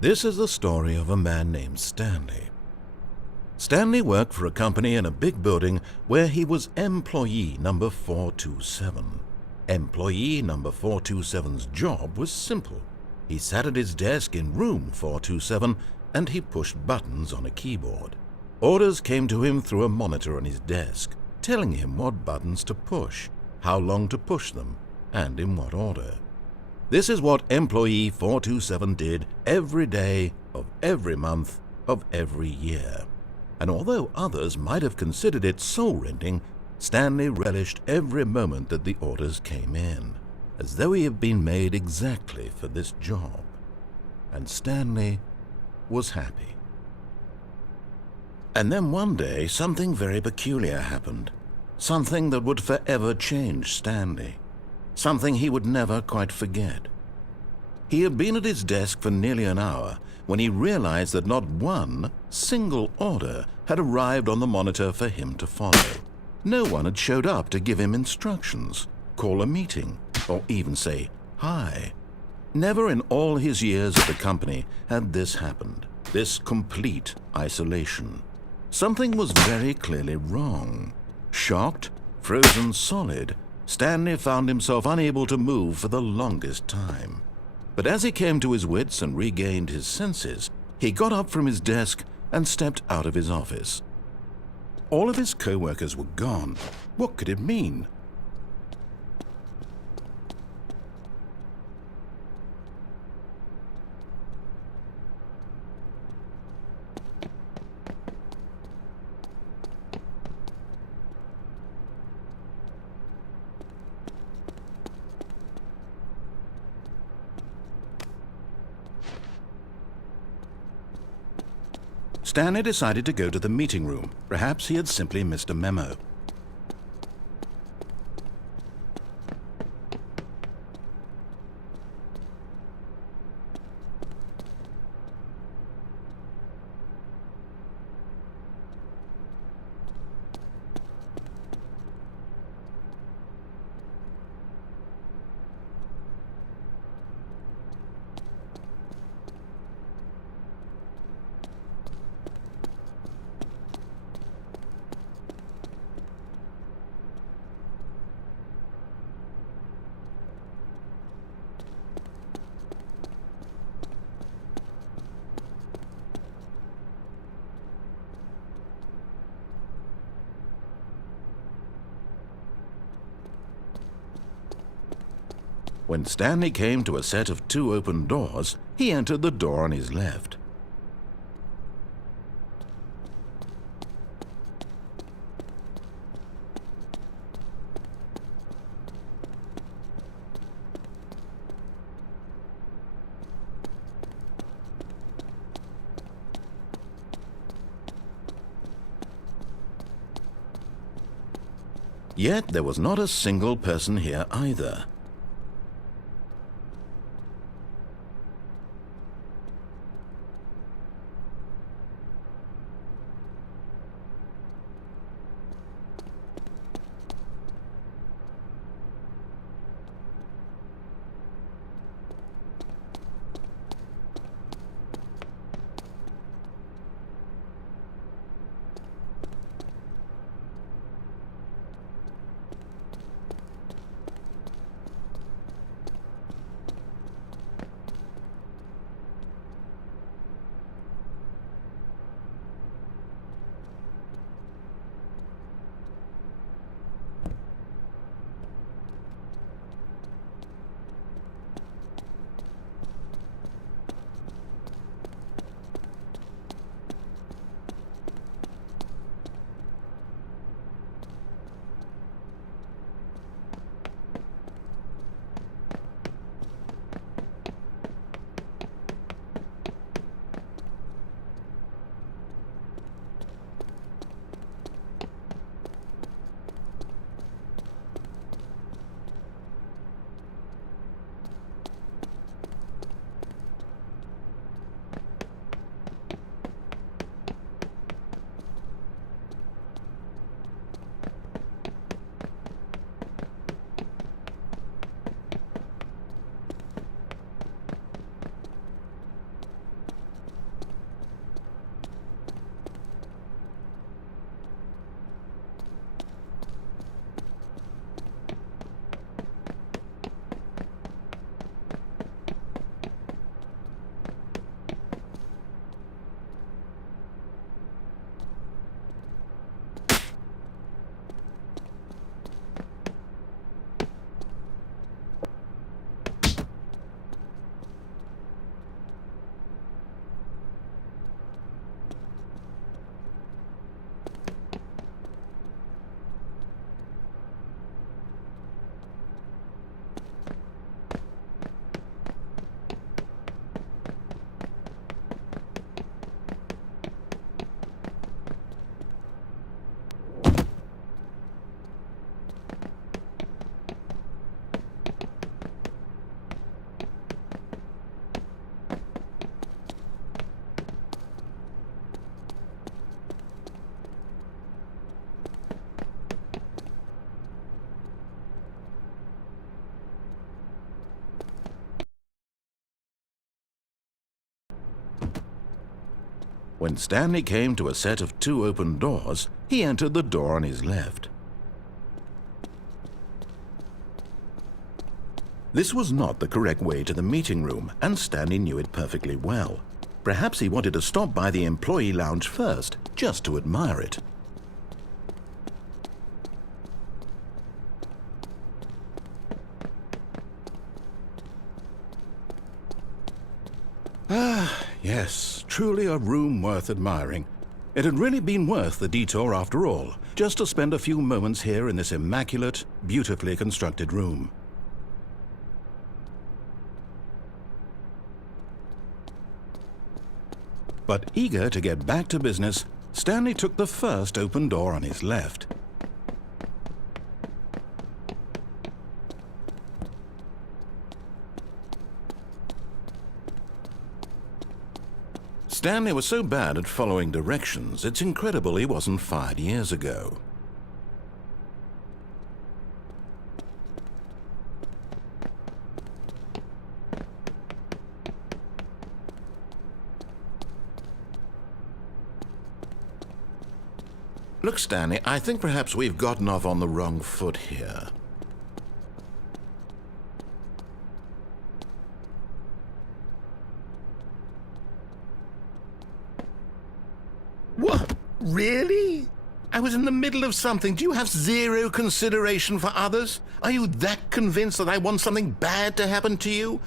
This is the story of a man named Stanley. Stanley worked for a company in a big building where he was employee number 427. Employee number 427's job was simple. He sat at his desk in room 427 and he pushed buttons on a keyboard. Orders came to him through a monitor on his desk, telling him what buttons to push, how long to push them, and in what order. This is what employee 427 did every day of every month of every year. And although others might have considered it soul-rending, Stanley relished every moment that the orders came in, as though he had been made exactly for this job. And Stanley was happy. And then one day, something very peculiar happened. Something that would forever change Stanley. Something he would never quite forget. He had been at his desk for nearly an hour when he realized that not one single order had arrived on the monitor for him to follow. No one had showed up to give him instructions, call a meeting, or even say hi. Never in all his years at the company had this happened, this complete isolation. Something was very clearly wrong. Shocked, frozen solid, Stanley found himself unable to move for the longest time. But as he came to his wits and regained his senses, he got up from his desk and stepped out of his office. All of his co-workers were gone. What could it mean? Stanley decided to go to the meeting room. Perhaps he had simply missed a memo. When Stanley came to a set of 2 open doors, he entered the door on his left. Yet there was not a single person here either. When Stanley came to a set of 2 open doors, he entered the door on his left. This was not the correct way to the meeting room, and Stanley knew it perfectly well. Perhaps he wanted to stop by the employee lounge first, just to admire it. Ah, yes, truly a room worth admiring. It had really been worth the detour after all, just to spend a few moments here in this immaculate, beautifully constructed room. But eager to get back to business, Stanley took the first open door on his left. Stanley was so bad at following directions, it's incredible he wasn't fired years ago. Look, Stanley, I think perhaps we've gotten off on the wrong foot here. What? Really? I was in the middle of something. Do you have zero consideration for others? Are you that convinced that I want something bad to happen to you?